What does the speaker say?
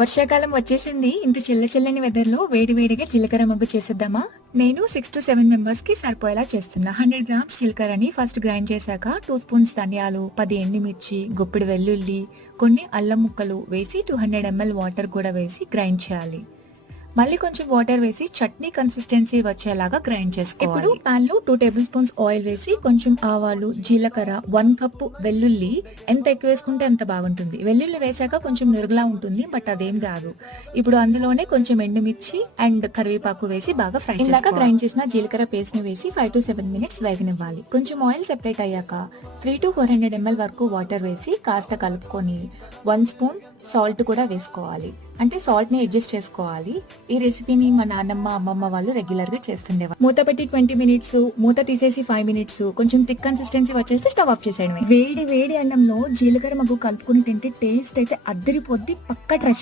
వర్షాకాలం వచ్చేసింది. ఇంత చల్లని వెదర్ లో వేడి వేడిగా జీలకర్ర మగ్గు చేసేద్దామా? నేను 6 to 7 మెంబర్స్ కి సరిపోయేలా చేస్తున్నా. 100 గ్రామ్స్ జీలకర్రని ఫస్ట్ గ్రైండ్ చేశాక 2 స్పూన్స్ ధనియాలు, 10 ఎండుమిర్చి, గుప్పెడు వెల్లుల్లి, కొన్ని అల్లం ముక్కలు వేసి 200 ml వాటర్ కూడా వేసి గ్రైండ్ చేయాలి. మళ్ళీ కొంచెం వాటర్ వేసి చట్నీ కన్సిస్టెన్సీ వచ్చేలాగా గ్రైండ్ చేసుకోవాలి. ఇప్పుడు పాన్ లో 2 టేబుల్ స్పూన్స్ ఆయిల్ వేసి కొంచెం ఆవాలు, జీలకర్ర, 1 కప్పు వెల్లుల్లి. ఎంత ఎక్కువ వేసుకుంటే అంత బాగుంటుంది. వెల్లుల్లి వేసాక కొంచెం నురుగులా ఉంటుంది, బట్ అదేం కాదు. ఇప్పుడు అందులోనే కొంచెం ఎండుమిర్చి అండ్ కరివేపాకు వేసి బాగా ఫ్రై చేయాలి. గ్రైండ్ చేసిన జీలకర్ర పేస్ట్ ని వేసి 5 to 7 మినిట్స్ వేగనివ్వాలి. కొంచెం ఆయిల్ సెపరేట్ అయ్యాక 3 to 400 ml వరకు వాటర్ వేసి కాస్త కలుపుకొని 1 స్పూన్ సాల్ట్ కూడా వేసుకోవాలి. అంటే సాల్ట్ ని అడ్జస్ట్ చేసుకోవాలి. ఈ రెసిపీని మా నాన్నమ్మ, అమ్మమ్మ వాళ్ళు రెగ్యులర్ గా చేస్తుండేవారు. మూత పెట్టి 20 మినిట్స్, మూత తీసేసి 5 మినిట్స్, కొంచెం థిక్ కన్సిస్టెన్సీ వచ్చేస్తే స్టవ్ ఆఫ్ చేసేయడమే. వేడి వేడి అన్నంలో జీలకర్ర మగ్గు కలుపుకుని తింటే టేస్ట్ అయితే అద్దరిపోద్ది. పక్కా ట్రై